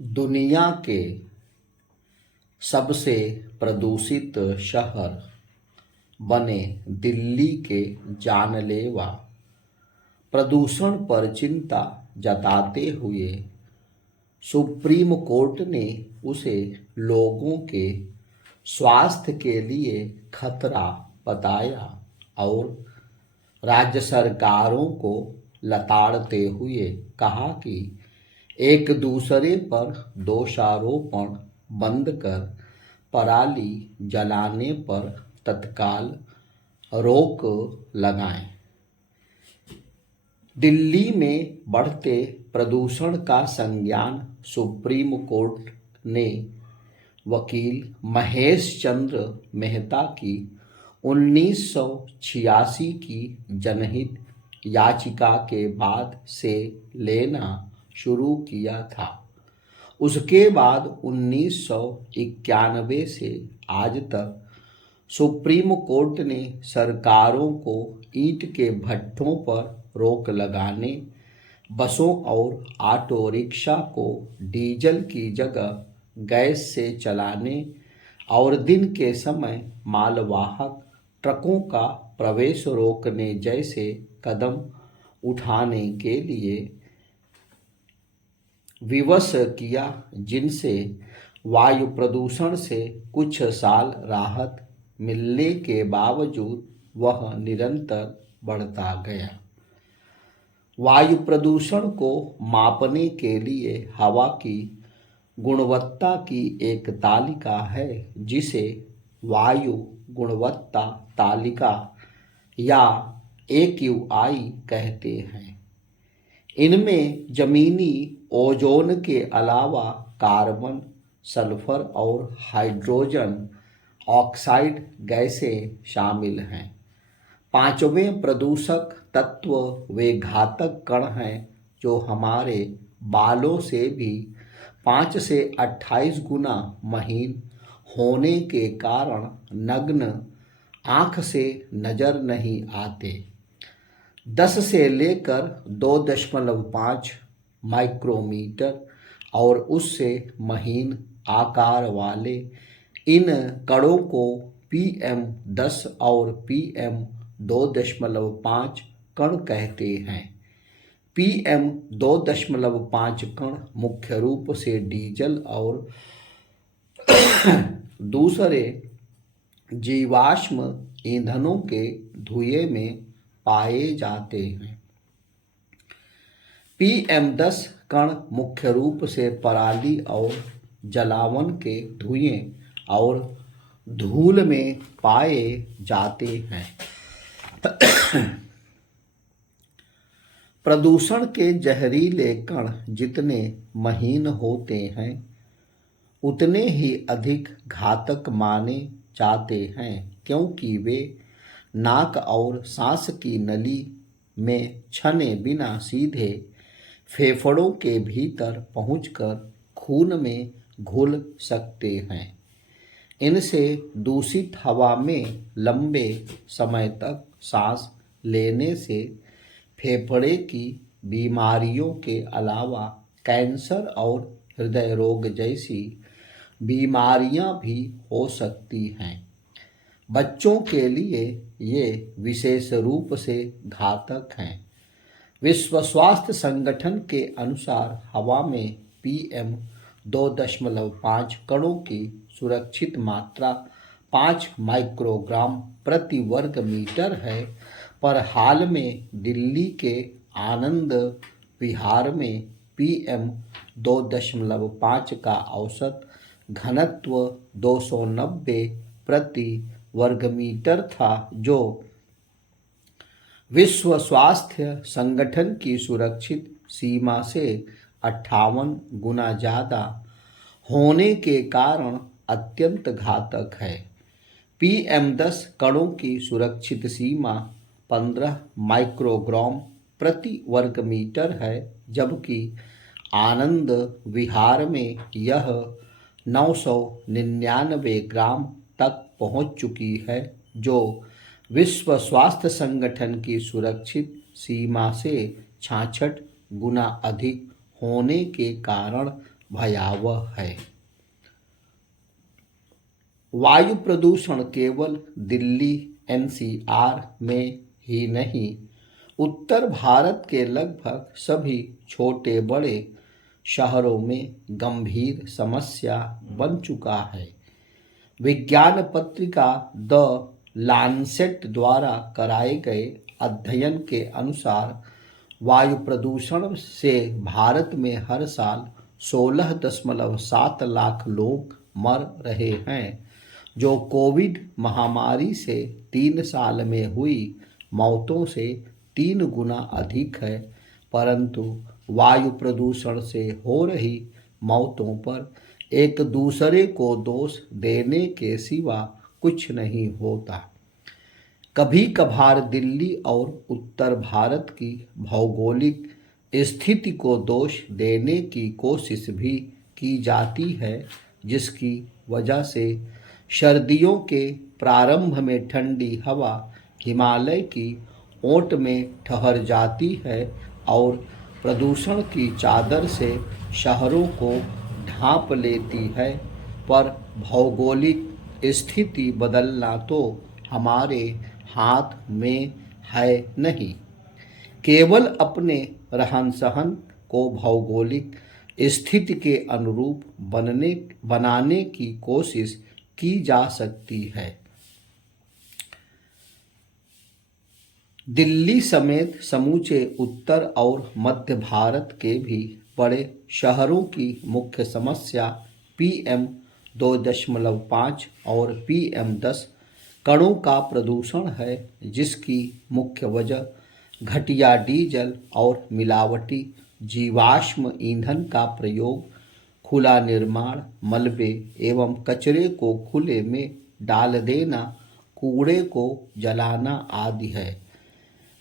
दुनिया के सबसे प्रदूषित शहर बने दिल्ली के जानलेवा प्रदूषण पर चिंता जताते हुए सुप्रीम कोर्ट ने उसे लोगों के स्वास्थ्य के लिए खतरा बताया और राज्य सरकारों को लताड़ते हुए कहा कि एक दूसरे पर दोषारोपण बंद कर पराली जलाने पर तत्काल रोक लगाएं। दिल्ली में बढ़ते प्रदूषण का संज्ञान सुप्रीम कोर्ट ने वकील महेश चंद्र मेहता की 1986 की जनहित याचिका के बाद से लेना शुरू किया था। उसके बाद 1991 से आज तक सुप्रीम कोर्ट ने सरकारों को ईंट के भट्ठों पर रोक लगाने, बसों और ऑटो रिक्शा को डीजल की जगह गैस से चलाने और दिन के समय मालवाहक ट्रकों का प्रवेश रोकने जैसे कदम उठाने के लिए विवश किया, जिनसे वायु प्रदूषण से कुछ साल राहत मिलने के बावजूद वह निरंतर बढ़ता गया। वायु प्रदूषण को मापने के लिए हवा की गुणवत्ता की एक तालिका है जिसे वायु गुणवत्ता तालिका या AQI कहते हैं। इनमें जमीनी ओजोन के अलावा कार्बन, सल्फर और हाइड्रोजन ऑक्साइड गैसें शामिल हैं। पांचवें प्रदूषक तत्व वे घातक कण हैं जो हमारे बालों से भी 5 से 28 गुना महीन होने के कारण नग्न आँख से नजर नहीं आते। 10 से लेकर 2.5 माइक्रोमीटर और उससे महीन आकार वाले इन कणों को PM10 और PM2.5 कण कहते हैं। PM2.5 कण मुख्य रूप से डीजल और दूसरे जीवाश्म ईंधनों के धुएं में पाए जाते हैं। PM10 कण मुख्य रूप से पराली और जलावन के धुएं और धूल में पाए जाते हैं। प्रदूषण के जहरीले कण जितने महीन होते हैं उतने ही अधिक घातक माने जाते हैं, क्योंकि वे नाक और सांस की नली में छने बिना सीधे फेफड़ों के भीतर पहुंचकर खून में घुल सकते हैं। इनसे दूषित हवा में लंबे समय तक सांस लेने से फेफड़े की बीमारियों के अलावा कैंसर और हृदय रोग जैसी बीमारियां भी हो सकती हैं। बच्चों के लिए ये विशेष रूप से घातक हैं। विश्व स्वास्थ्य संगठन के अनुसार हवा में PM2.5 कणों की सुरक्षित मात्रा 5 माइक्रोग्राम प्रति वर्ग मीटर है, पर हाल में दिल्ली के आनंद विहार में PM2.5 का औसत घनत्व 290 प्रति वर्ग मीटर था, जो विश्व स्वास्थ्य संगठन की सुरक्षित सीमा से 58 गुना ज़्यादा होने के कारण अत्यंत घातक है। PM10 कणों की सुरक्षित सीमा 15 माइक्रोग्राम प्रति वर्ग मीटर है, जबकि आनंद विहार में यह 999 ग्राम तक पहुंच चुकी है, जो विश्व स्वास्थ्य संगठन की सुरक्षित सीमा से 66 गुना अधिक होने के कारण भयावह है। वायु प्रदूषण केवल दिल्ली एनसीआर में ही नहीं, उत्तर भारत के लगभग सभी छोटे बड़े शहरों में गंभीर समस्या बन चुका है। विज्ञान पत्रिका द लांसेट द्वारा कराए गए अध्ययन के अनुसार वायु प्रदूषण से भारत में हर साल 16.7 लाख लोग मर रहे हैं, जो कोविड महामारी से 3 साल में हुई मौतों से 3 गुना अधिक है। परंतु वायु प्रदूषण से हो रही मौतों पर एक दूसरे को दोष देने के सिवा कुछ नहीं होता। कभी कभार दिल्ली और उत्तर भारत की भौगोलिक स्थिति को दोष देने की कोशिश भी की जाती है, जिसकी वजह से सर्दियों के प्रारंभ में ठंडी हवा हिमालय की ओट में ठहर जाती है और प्रदूषण की चादर से शहरों को ढांप लेती है। पर भौगोलिक स्थिति बदलना तो हमारे हाथ में है नहीं। केवल अपने रहन सहन को भौगोलिक स्थिति के अनुरूप बनाने की कोशिश की जा सकती है। दिल्ली समेत समूचे उत्तर और मध्य भारत के भी बड़े शहरों की मुख्य समस्या PM 2.5 और PM10 कणों का प्रदूषण है, जिसकी मुख्य वजह घटिया डीजल और मिलावटी जीवाश्म ईंधन का प्रयोग, खुला निर्माण, मलबे एवं कचरे को खुले में डाल देना, कूड़े को जलाना आदि है।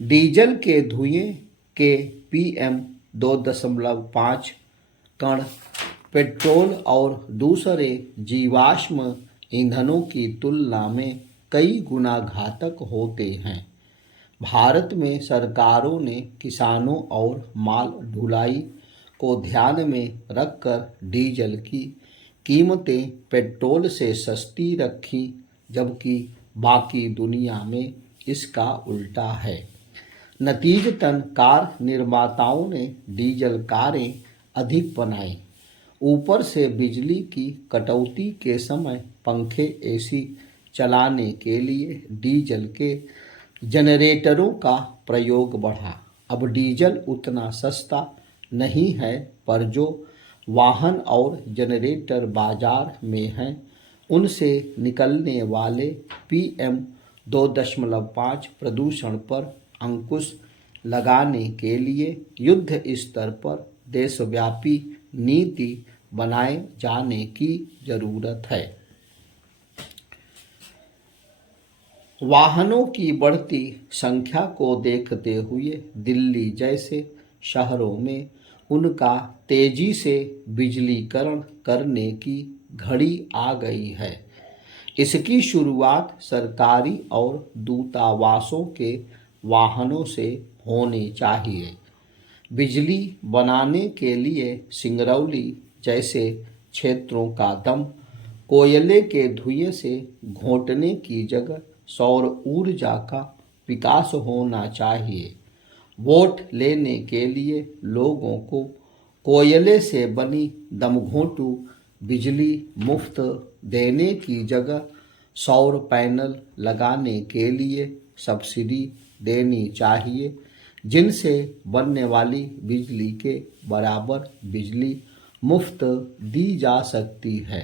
डीजल के धुएं के PM 2.5 कण पेट्रोल और दूसरे जीवाश्म ईंधनों की तुलना में कई गुना घातक होते हैं। भारत में सरकारों ने किसानों और माल ढुलाई को ध्यान में रखकर डीजल की कीमतें पेट्रोल से सस्ती रखी, जबकि बाकी दुनिया में इसका उल्टा है। नतीजतन कार निर्माताओं ने डीजल कारें अधिक बनाई। ऊपर से बिजली की कटौती के समय पंखे AC चलाने के लिए डीजल के जनरेटरों का प्रयोग बढ़ा। अब डीजल उतना सस्ता नहीं है, पर जो वाहन और जनरेटर बाजार में हैं, उनसे निकलने वाले PM 2.5 प्रदूषण पर अंकुश लगाने के लिए युद्ध स्तर पर देशव्यापी नीति बनाए जाने की जरूरत है। वाहनों की बढ़ती संख्या को देखते हुए दिल्ली जैसे शहरों में उनका तेजी से बिजलीकरण करने की घड़ी आ गई है। इसकी शुरुआत सरकारी और दूतावासों के वाहनों से होनी चाहिए। बिजली बनाने के लिए सिंगरौली जैसे क्षेत्रों का दम कोयले के धुएं से घोंटने की जगह सौर ऊर्जा का विकास होना चाहिए। वोट लेने के लिए लोगों को कोयले से बनी दमघोंटू बिजली मुफ्त देने की जगह सौर पैनल लगाने के लिए सब्सिडी देनी चाहिए, जिनसे बनने वाली बिजली के बराबर बिजली मुफ्त दी जा सकती है।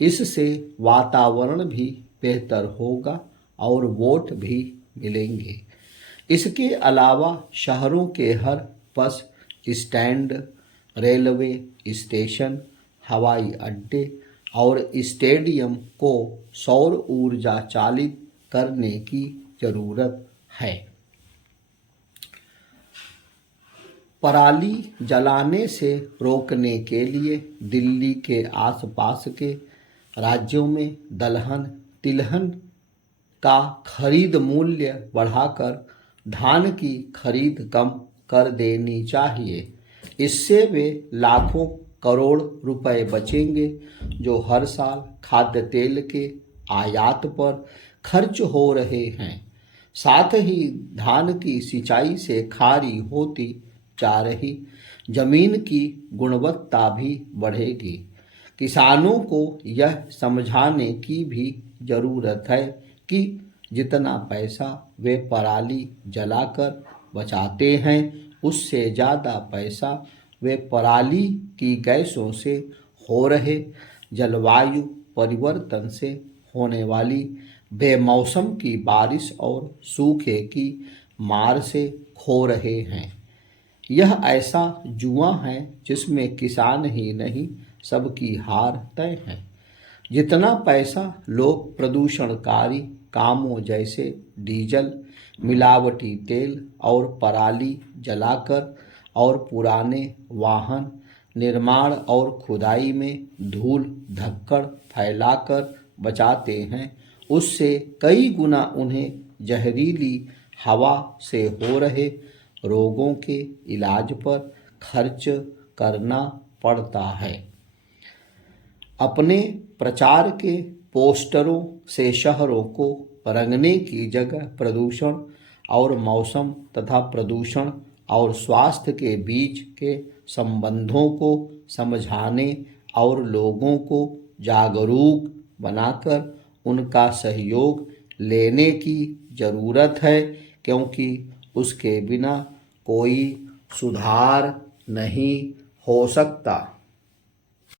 इससे वातावरण भी बेहतर होगा और वोट भी मिलेंगे। इसके अलावा शहरों के हर बस स्टैंड, रेलवे स्टेशन, हवाई अड्डे और स्टेडियम को सौर ऊर्जा चालित करने की जरूरत है। पराली जलाने से रोकने के लिए दिल्ली के आसपास के राज्यों में दलहन तिलहन का खरीद मूल्य बढ़ाकर धान की खरीद कम कर देनी चाहिए। इससे वे लाखों करोड़ रुपए बचेंगे जो हर साल खाद्य तेल के आयात पर खर्च हो रहे हैं। साथ ही धान की सिंचाई से खारी होती जा रही जमीन की गुणवत्ता भी बढ़ेगी। किसानों को यह समझाने की भी जरूरत है कि जितना पैसा वे पराली जलाकर बचाते हैं उससे ज़्यादा पैसा वे पराली की गैसों से हो रहे जलवायु परिवर्तन से होने वाली बेमौसम की बारिश और सूखे की मार से खो रहे हैं। यह ऐसा जुआ है जिसमें किसान ही नहीं सबकी हार तय है। जितना पैसा लोग प्रदूषणकारी कामों जैसे डीजल, मिलावटी तेल और पराली जलाकर और पुराने वाहन निर्माण और खुदाई में धूल धक्कड़ फैलाकर बचाते हैं, उससे कई गुना उन्हें जहरीली हवा से हो रहे रोगों के इलाज पर खर्च करना पड़ता है। अपने प्रचार के पोस्टरों से शहरों को रंगने की जगह प्रदूषण और मौसम तथा प्रदूषण और स्वास्थ्य के बीच के संबंधों को समझाने और लोगों को जागरूक बनाकर उनका सहयोग लेने की ज़रूरत है, क्योंकि उसके बिना कोई सुधार नहीं हो सकता।